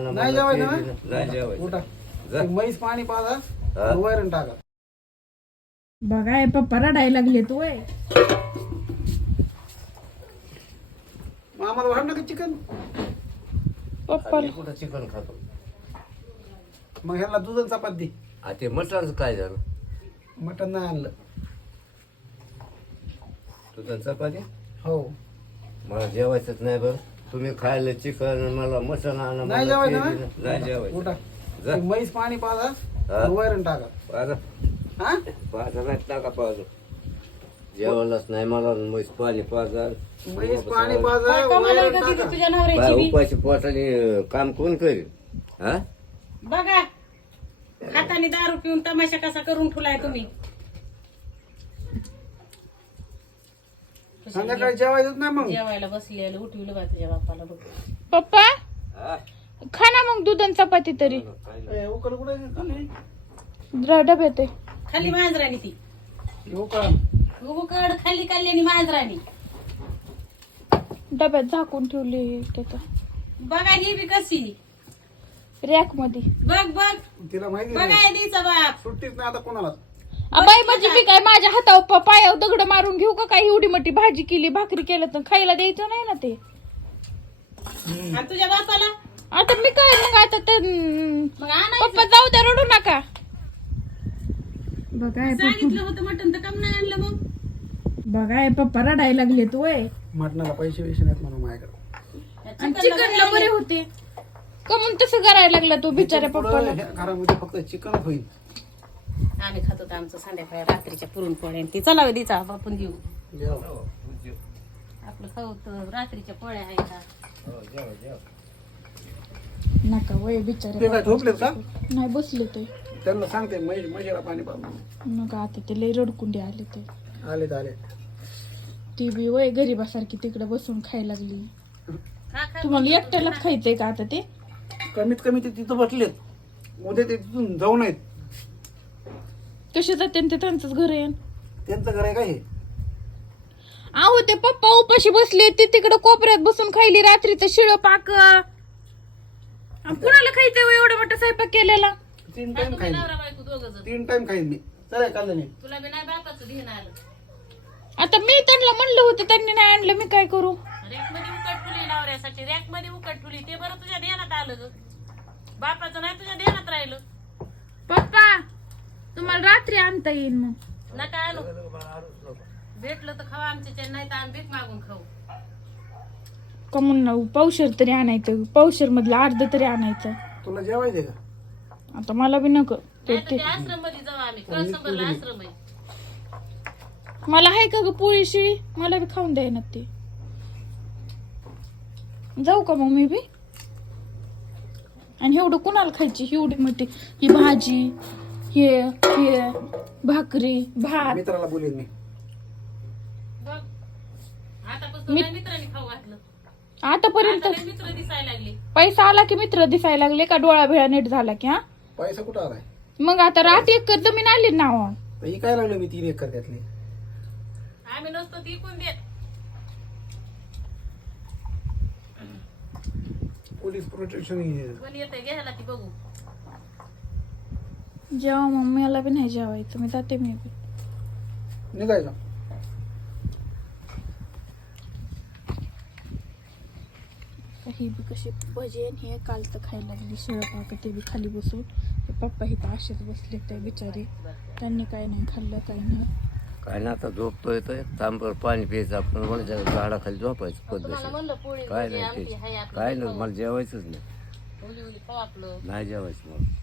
नाही जेवाय का नाही पायरण टाका पप्पा रडायला गुय आम्हाला वाटलं का चिकन पप्पा कुठं चिकन खातो मग ह्याला दुधाचा पाती आता मटन काय झालं मटन नाही आणलं हो मला जेवायचंच नाही बरं तुम्ही खायला चिकन मला मटन आणं जाय जेवाय टाका जग म्हैस पाणी पाजा जग टाका पाह हा ते पाहाज टाका पाज जेवायलाच नाही मला म्हैस पाणी पाजा म्हैस पाणी पाणी पैसे पोचाने काम कोण करीन हा बघा हातानी दारू पिऊन तमाशा कसा करून फुलाय तुम्ही संध्याकाळी जेवायचं ना मग जेवायला बसले उठविलं तुझ्या बापाला बघ पप्पा खा ना मग दूध आणि चपाती तरी डब येते खाली माझ राणी ती उकड खाली खाल्ली आणि माझ राणी डब्यात झाकून ठेवले तिथं बघा ही बी कशी रॅक मध्ये बघ बघ तिला माहिती बघा बाप सुट्टीच नाही आता ना कोणाला ना बाई का भाजी काय माझ्या हातावर पायावर दगड मारून घेऊ का काही एवढी मोठी भाजी केली भाकरी केल्या तर खायला द्यायचं नाही ना ते तुझ्या बापाला आता मी काय मग आता ते पप्पा जाऊ दे रडू नका बघाय बघाय पप्पा रडाय लागले तू मटणाला पैसे वैसे नाहीत म्हणून माझ्याकडे चिकन बरे होते कमून तसं करायला लागला तू बिचारे पप्पा घरामध्ये फक्त चिकन होईल आम्ही खातो तर आमचं सांध्यापाळ्या रात्रीच्या पुरून पळय ती चला जाओ जाओ। का तिचा आपण देऊ हो आपलं सांग होतं रात्रीच्या पोळ्या ऐका हो नाका वय बिचार केला नाही बसले ते त्यांना सांगते माझ्या बाब आणि बाबा मग आता ते लई रडकुंडी आले ते आले आले टी व्ही वय गरीबासारखी तिकडं बसून खायला लागली तुम्हाला एकट्यालाच खायचं का आता ते कमीत कमी ते तिथं बसलेत उद्या ते तिथून जाऊन आहेत कसे जाते त्यांचंच घर येईन त्यांचं घर आहे का हे आहो ते पप्पा उपाशी बसले ते तिकडे कोपऱ्यात बसून खायली रात्री तर शिळ पाक कुणाला खायचं एवढं मोठं स्वयंपाक केलेला तीन टाइम खाईन तीन टाइम खाईन मी चला काल तुला आता मी त्यांना म्हणलं होतं त्यांनी नाही आणलं मी काय करू रॅक मध्ये उकट फुली नवऱ्यासाठी रॅक मध्ये उकट फुली ते बरं तुझ्या देण्यात आलं ग बापाचं नाही तुझ्या ना देण्यात राहिलं पप्पा तुम्हाला रात्री आणता येईल मग आणू भेटलं तर कमून पावशर तरी आणायचं पौशर मधलं अर्ध तरी आणायचं तुला आता मला बी नको मला आहे का पोळी शिळी मला बी खाऊन द्याय ना तो ते जाऊ का मग मी बी आणि एवढं कुणाला खायची हिवडी मध्ये ही भाजी हे हे भाकरी भात मित्राला बोलेन मी आतापर्यंत पैसा आला की मित्र दिसायला लागले का डोळा भेळा नेट झाला की हा पैसा कुठं आलाय मग आता राहत एकर जमीन आली ना ही काय लागलं मी तीन एकर घेतले पोलीस प्रोटेक्शन घ्यायला ती बघू जेव्हा मम्मी आला बी नाही जेवायचं तुम्ही जाते मी बी निघायला काही बी कसे भजे हे काल तर खायला लागली शेळ्या ते बी खाली बसून पप्पा ही असेच बसले ते बिचारी त्यांनी काय नाही खाल्लं काय नाही काय ना आता झोपतो येतोय तांबर पाणी प्यायचं आपण म्हणजे झाडा खाली झोपायचं पद काय नाही काय नाही मला जेवायचंच नाही नाही जेवायचं मला